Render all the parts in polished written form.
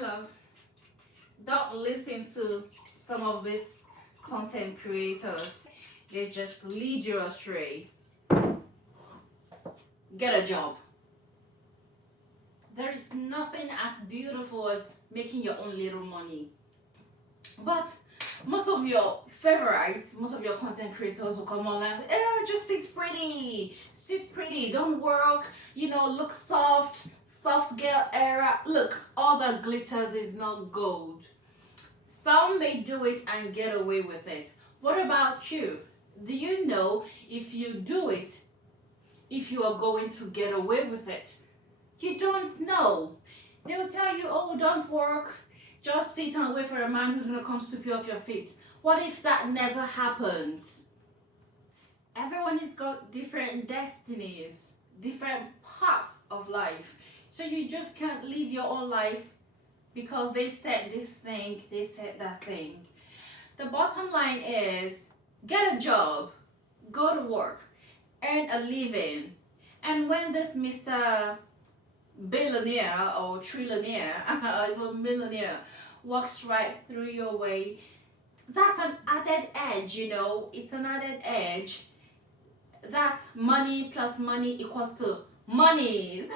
love, don't listen to some of these content creators. They just lead you astray. Get a job. There is nothing as beautiful as making your own little money. But most of your favorites, most of your content creators will come online and say, "Oh, just sit pretty, don't work, look soft, soft girl era." Look, all that glitters is not gold. Some may do it and get away with it. What about you? Do you know if you do it, if you are going to get away with it? You don't know. They will tell you, "Oh, don't work. Just sit and wait for a man who's going to come sweep you off your feet." What if that never happens? Everyone has got different destinies, different paths of life. So you just can't live your own life because they said this thing, they said that thing. The bottom line is, get a job, go to work, earn a living. And when this Mr. billionaire or trillionaire or even millionaire walks right through your way, that's an added edge. It's an added edge that money plus money equals to monies.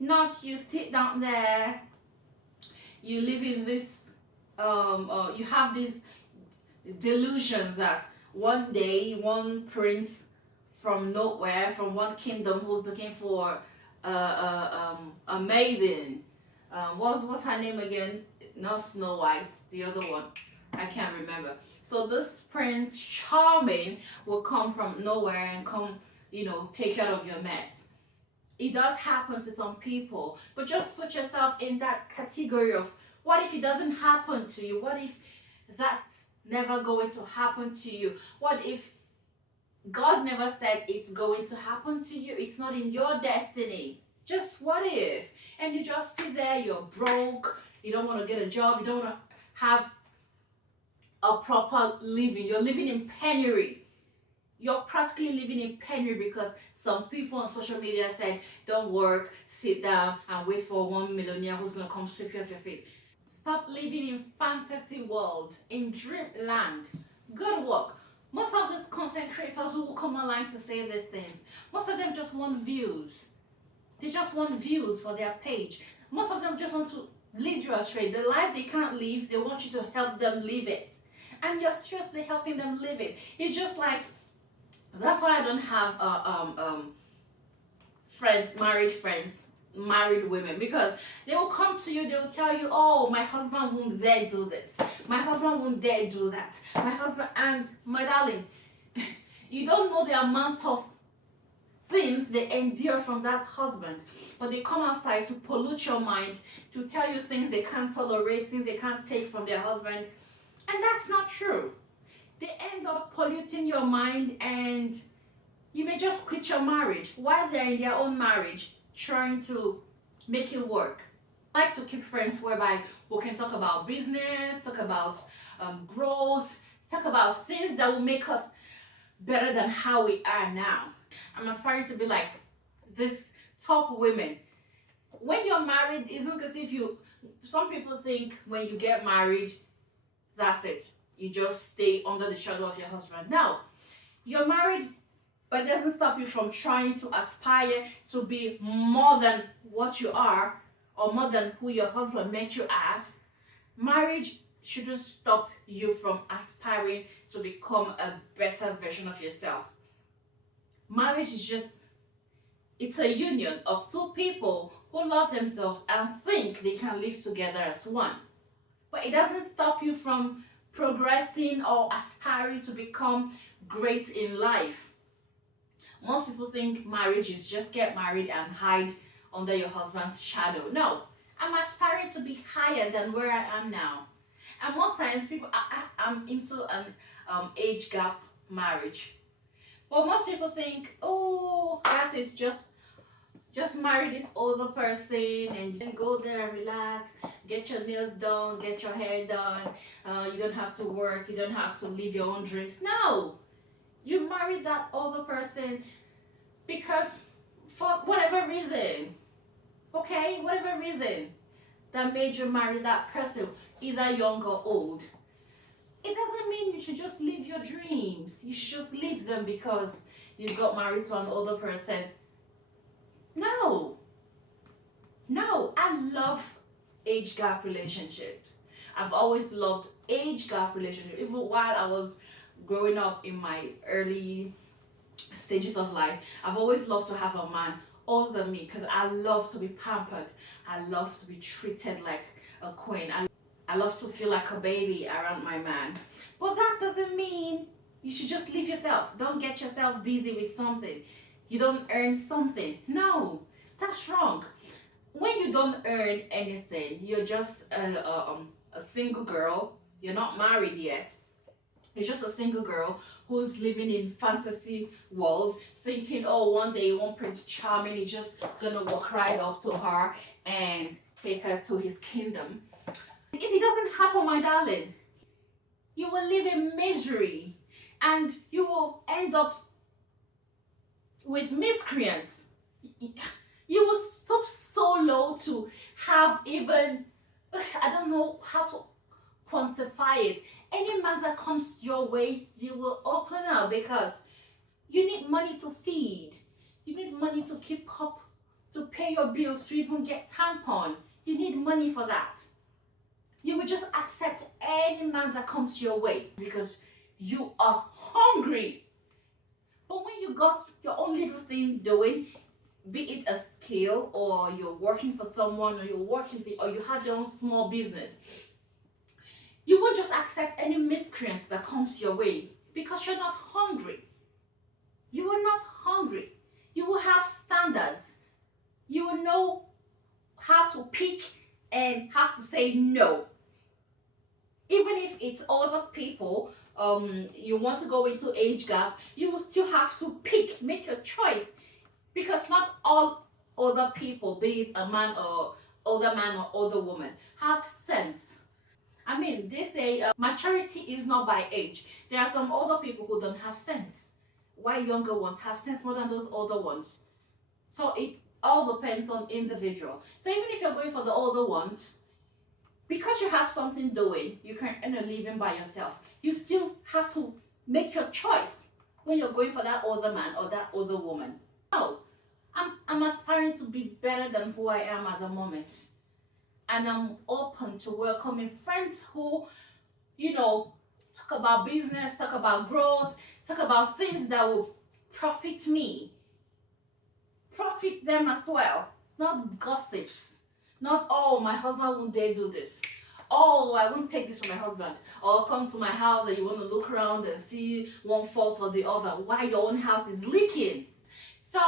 Not you sit down there, you live in this you have this delusion that one day one prince from nowhere, from one kingdom, who's looking for a maiden. What's her name again? Not Snow White, the other one. I can't remember. So this Prince Charming will come from nowhere and come, take care of your mess. It does happen to some people, but just put yourself in that category of, what if it doesn't happen to you? What if that's never going to happen to you? What if God never said it's going to happen to you? It's not in your destiny. Just what if? And you just sit there, you're broke, you don't want to get a job, you don't want to have a proper living. You're living in penury. You're practically living in penury because some people on social media said, "Don't work, sit down and wait for one millionaire who's going to come sweep you off your feet." Stop living in fantasy world, in dreamland. Go to work. Most of these content creators who will come online to say these things, most of them just want views. They just want views for their page. Most of them just want to lead you astray. The life they can't live, they want you to help them live it. And you're seriously helping them live it. It's just like, that's why I don't have married women, because they will come to you, they will tell you, "Oh, my husband won't dare do this, my husband won't dare do that, my husband," and my darling, you don't know the amount of things they endure from that husband, but they come outside to pollute your mind, to tell you things they can't tolerate, things they can't take from their husband. And that's not true. They end up polluting your mind, and you may just quit your marriage while they're in their own marriage trying to make it work. I like to keep friends whereby we can talk about business, talk about growth, talk about things that will make us better than how we are now. I'm aspiring to be like this top women. When you're married, isn't as if some people think when you get married, that's it. You just stay under the shadow of your husband. No, you're married, but it doesn't stop you from trying to aspire to be more than what you are, or more than who your husband met you as. Marriage shouldn't stop you from aspiring to become a better version of yourself. Marriage is it's a union of two people who love themselves and think they can live together as one. But it doesn't stop you from progressing or aspiring to become great in life. Most people think marriage is just get married and hide under your husband's shadow. No, I'm aspiring to be higher than where I am now. And most times I'm into an age gap marriage. But most people think, "Oh, that's it, just marry this older person and then go there and relax, get your nails done, get your hair done, you don't have to work, you don't have to live your own dreams." No, you marry that older person because for whatever reason, okay, whatever reason, that made you marry that person, either young or old. It doesn't mean you should just live your dreams. You should just live them because you got married to an older person. No, no, I love age gap relationships. I've always loved age gap relationships. Even while I was growing up in my early stages of life, I've always loved to have a man older than me because I love to be pampered. I love to be treated like a queen. I love to feel like a baby around my man. But that doesn't mean you should just leave yourself. Don't get yourself busy with something. You don't earn something. No, that's wrong. When you don't earn anything, you're just a single girl. You're not married yet. It's just a single girl who's living in fantasy world, thinking, oh, one day one Prince Charming is just gonna walk right up to her and take her to his kingdom. If it doesn't happen, my darling, you will live in misery and you will end up with miscreants. You will stoop so low to have even, I don't know how to quantify it. Any man that comes your way, you will open up because you need money to feed. You need money to keep up, to pay your bills, to even get tampon. You need money for that. You will just accept any man that comes your way because you are hungry. But when you got your own little thing doing, be it a skill or you're working for someone or you're working for, or you have your own small business, you will just accept any miscreant that comes your way because you're not hungry. You are not hungry. You will have standards. You will know how to pick and how to say no. Even if it's other people, you want to go into age gap, you will still have to pick, make a choice. Because not all other people, be it a man or older man or older woman, have sense. I mean, they say maturity is not by age. There are some older people who don't have sense, while younger ones have sense more than those older ones. So it all depends on individual. So even if you're going for the older ones, because you have something doing, you can earn a living by yourself. You still have to make your choice when you're going for that older man or that older woman. No, I'm aspiring to be better than who I am at the moment. And I'm open to welcoming friends who, talk about business, talk about growth, talk about things that will profit me, profit them as well. Not gossips. Not, oh, my husband won't dare do this. Oh, I won't take this from my husband. Or come to my house and you want to look around and see one fault or the other. Why your own house is leaking. So,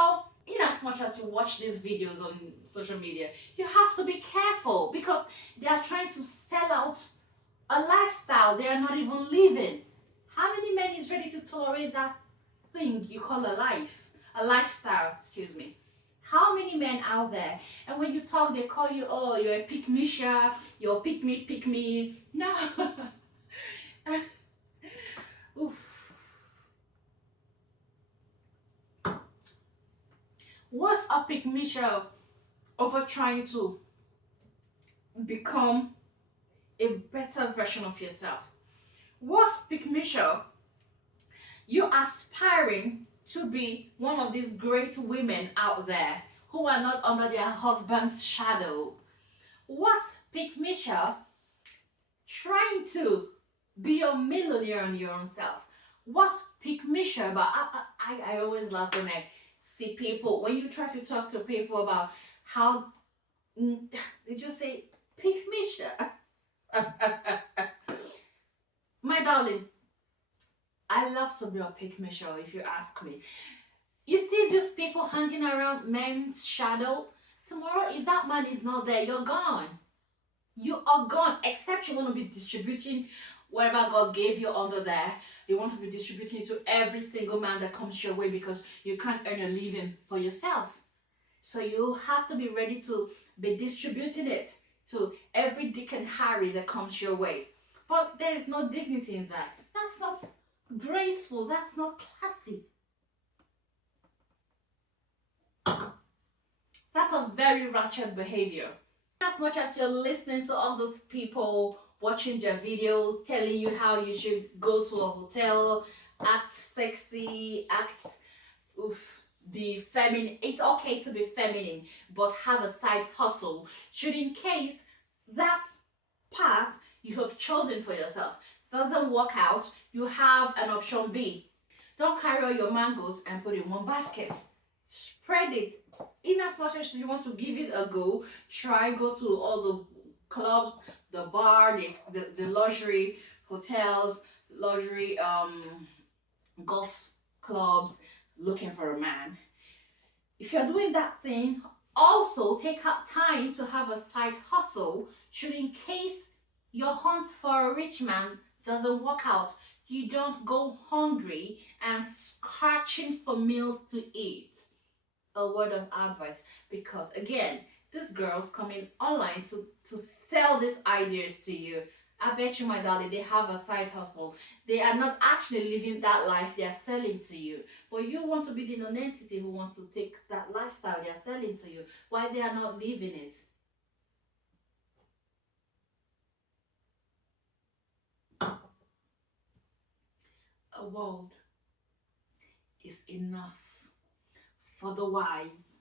in as much as you watch these videos on social media, you have to be careful because they are trying to sell out a lifestyle they are not even living. How many men is ready to tolerate that thing you call a life? A lifestyle, excuse me. How many men out there? And when you talk, they call you, oh, you're a pick-me-sha, you're pick-me. No. Oof. What's a pick-me-sha over trying to become a better version of yourself? What's pick-me-sha? You're aspiring to be one of these great women out there who are not under their husband's shadow. What's pick-me-sha? Trying to be a millionaire on your own self. What's pick-me-sha? But I always laugh when I see people, when you try to talk to people about how they just say pick-me-sha. My darling, I love to be a pick-me-sha if you ask me. You see these people hanging around men's shadow? Tomorrow, if that man is not there, you're gone. You are gone, except you want to be distributing whatever God gave you under there. You want to be distributing to every single man that comes your way because you can't earn a living for yourself. So you have to be ready to be distributing it to every Dick and Harry that comes your way. But there is no dignity in that. That's not graceful. That's not classy. That's a very ratchet behavior. As much as you're listening to all those people watching their videos telling you how you should go to a hotel, act sexy, act oof, be feminine. It's okay to be feminine, but have a side hustle. Should in case that path you have chosen for yourself doesn't work out, you have an option B. Don't carry all your mangoes and put it in one basket. Spread it. In as much as you want to give it a go, try go to all the clubs, the bar, the luxury hotels, luxury golf clubs, looking for a man. If you're doing that thing, also take out time to have a side hustle should in case your hunt for a rich man doesn't work out. You don't go hungry and scratching for meals to eat. A word of advice, because again, these girls coming online to sell these ideas to you. I bet you, my darling, they have a side hustle. They are not actually living that life they are selling to you. But you want to be the non-entity who wants to take that lifestyle they are selling to you. Why they are not living it? A world is enough for the wise.